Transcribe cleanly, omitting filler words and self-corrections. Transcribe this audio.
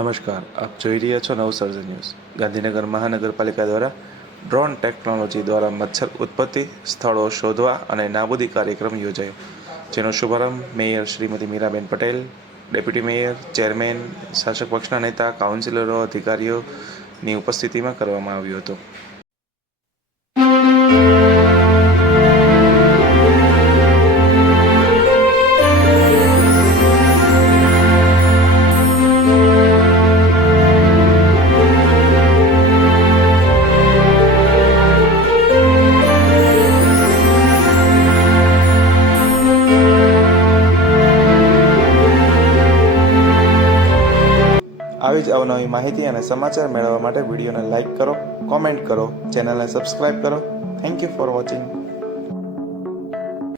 નમસ્કાર, આપ જોઈ રહ્યા છો નવસર્જન ન્યૂઝ. ગાંધીનગર મહાનગરપાલિકા દ્વારા ડ્રોન ટેકનોલોજી દ્વારા મચ્છર ઉત્પત્તિ સ્થળો શોધવા અને નાબૂદી કાર્યક્રમ યોજાયો, જેનો શુભારંભ mayor Shrimati Miraben Patel, deputy mayor, chairman, શાસક પક્ષના નેતા, કાઉન્સિલરો, અધિકારીઓની ઉપસ્થિતિમાં કરવામાં આવ્યો હતો. આવી જ અવનવી માહિતી અને સમાચાર મેળવવા માટે વિડીયોને લાઇક કરો, કોમેન્ટ કરો, ચેનલને સબસ્ક્રાઇબ કરો. Thank you for watching.